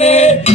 name.